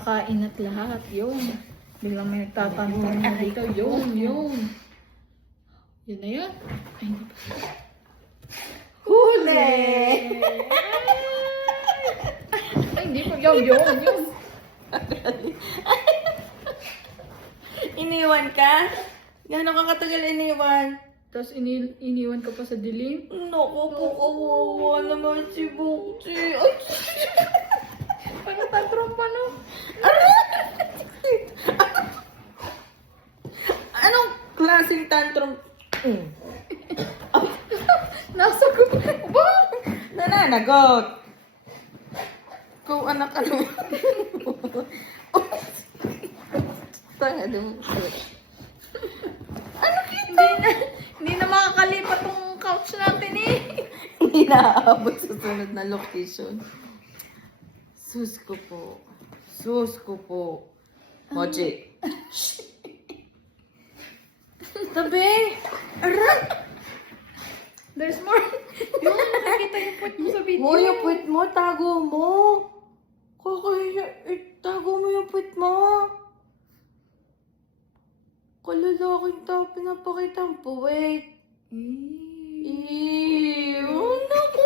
Kain at lahat, yun. Biglang may nagtatantang na dito, yun. Yun na yun. Ay, hindi pa. Huli! Ay, hindi ko, yun. Iniwan ka? Gano'n ka katagal iniwan? Tapos iniwan ka pa sa dilim. Naku po, kawawa naman si Bukchi. Ay, Parang tantrum pa, no? anong klaseng tantrum? Nasa ko ba? Nananagot. Kung anak ka naman. Tanga naman. Hindi na makakalipat tong couch natin eh. Hindi naaabot sa sunod na location. Sus ko po. Mochi. Tabi! Aray! There's more. Yung nakikita yung puwet mo sa video. Hoy, yung puwet mo, tago mo. Kakahiya, tago mo yung puwet mo. Kalalaking tao pinapakita ang puwet. Ew, naku.